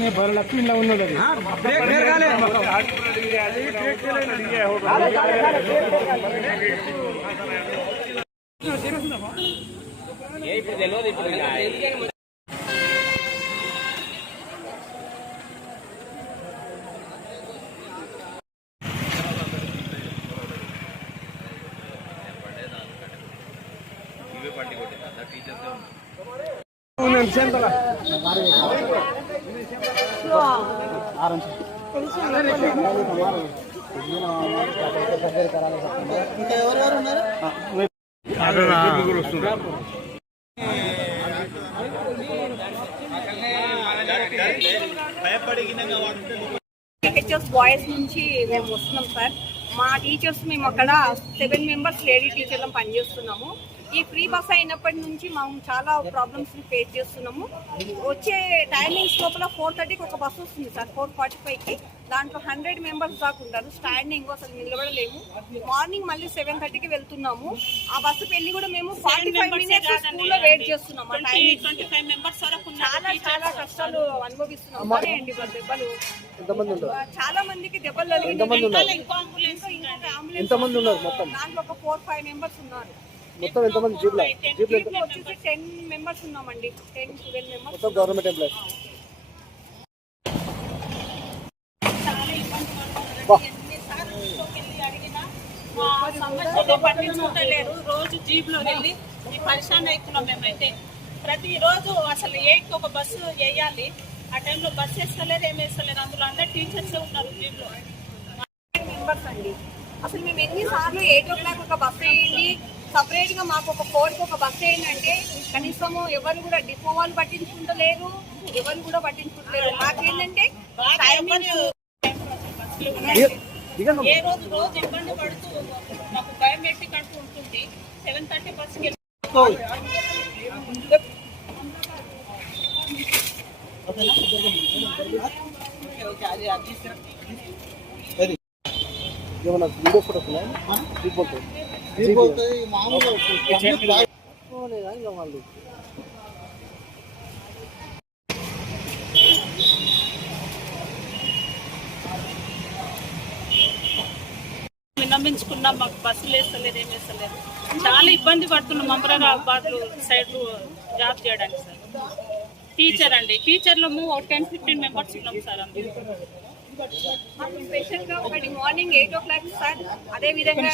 Lakshmi boys నుంచి మేము వస్తున్నాం సార్. మా టీచర్స్ మేము అక్కడ 7 మెంబర్స్ లేడీ టీచర్లను పనిచేస్తున్నాము. ఈ ఫ్రీ బస్ అయినప్పటి నుంచి మేము చాలా ప్రాబ్లమ్స్ ఫేస్ చేస్తున్నాము. వచ్చే టైమింగ్స్ లోపల 4:30కి ఒక బస్సు వస్తుంది సార్, 4:45కి. దాంట్లో 100 మెంబర్స్ దాకా ఉంటారు. స్టాండింగ్ అసలు నిలబడలేము. మార్నింగ్ మళ్ళీ 7:30కి వెళ్తున్నాము. ఆ బస్సు పెళ్లి కూడా మేము 45 మినిట్స్ స్కూల్లో వెయిట్ చేస్తున్నాము. చాలా చాలా కష్టాలు అనుభవిస్తున్నాము. దెబ్బలు చాలా మందికి దెబ్బలు దాంట్లో ఒక 4-5 మెంబర్స్ ఉన్నారు. మొత్తం ఎంతమంది జీప్లో వచ్చేసి 10 మెంబర్స్ ఉన్నామండి. 10-12 మెంబర్స్ మొత్తం గవర్నమెంట్ ఎంప్లాయీస్. పట్టించుకుంటలేరు. రోజు జీప్ లో వెళ్ళి పరిశాన్ అవుతున్నాం మేమైతే. ప్రతిరోజు అసలు 8కి ఒక బస్సు వేయాలి. ఆ టైంలో బస్సు వేస్తలేరు, ఏమి వేస్తలేరు. అందులో అందరు టీచర్స్ ఉన్నారు జీప్ లో. మెంబర్స్ అండి. అసలు మేము ఎన్నిసార్లు 8 o'clock ఒక బస్సు వేయండి, సపరేట్ గా మాకు ఒక 4కి ఒక బస్సు ఏంటంటే కనీసం ఎవరు కూడా డిపో వాళ్ళు పట్టించుకుంటలేరు, ఎవరు కూడా పట్టించుకుంటలేరు. మాకేంటంటే ఏ రోజు ఇబ్బంది పడుతూ మాకు బయోమెట్రిక్ అంటూ ఉంటుంది. 7:30 బస్సుకి ఏమన్నా వీడియో ఫోటోస్ ఉన్నాయా? విన్నమించుకున్నాం. మాకు బస్సులు వేస్తలేదు, ఏం వేస్తలేదు. చాలా ఇబ్బంది పడుతున్నాం. అమరాబాద్ సైడ్ జాబ్ చేయడానికి సార్. టీచర్ అండి, టీచర్లు 10-15 మెంబర్స్ ఉన్నాం సార్. అందులో స్పెషల్ గా ఒకటి మార్నింగ్ 8 o'clock సార్. అదే విధంగా